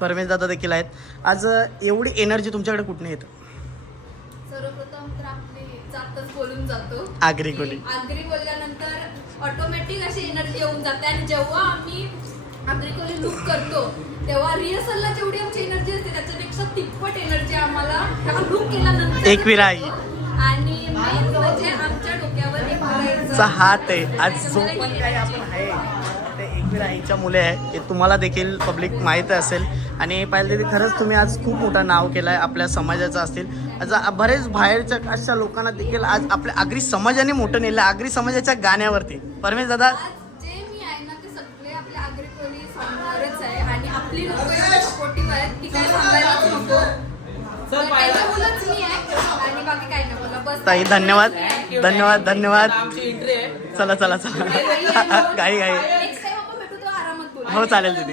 परमेश दादा देखील आहेत. आज एवढी एनर्जी तुमच्याकडे कुठून येतं? सर्वप्रथम तर आपली जातच बोलून जातो आगरी कोली. आगरी बोलल्यानंतर ऑटोमॅटिक अशी एनर्जी येऊन जाते आणि जेव्हा आम्ही आगरी कोली लुक करतो तेव्हा रिहर्सलला जेवढी आमची एनर्जी असते त्याच्यापेक्षा तिप्पट एनर्जी आम्हाला लुक केल्यानंतर एकविराई आणि main म्हणजे आमच्या डोक्यावर चा हात आहे. आज जो पण काही आपण आहे ते एकविराईच्या मुले आहे. हे तुम्हाला देखील पब्लिक माहीत असेल आणि पाहिलं तरी खरंच तुम्ही आज खूप मोठं नाव केलं आहे आपल्या समाजाचं असतील. आज बरेच बाहेरच्या अशा लोकांना देखील आज आपल्या आगरी समाजाने मोठं नेलं आगरी समाजाच्या गाण्यावरती. परमेश दादा जे मी आहे ना ते सगळे आपल्या आगरी कोली सॉन्गवरच आहे आणि आपली लोक एवढे सपोर्टिव्ह आहेत की काय सांगायलाच नको. त्याच्यामुळेच मी आहे आणि बाकी काय नको. बस ताई धन्यवाद धन्यवाद धन्यवाद. चला चला चला घाई घाई. नेक्स्ट टाइम आपण भेटू तेव्हा आरामात बोलू. हो चालेल दीदी.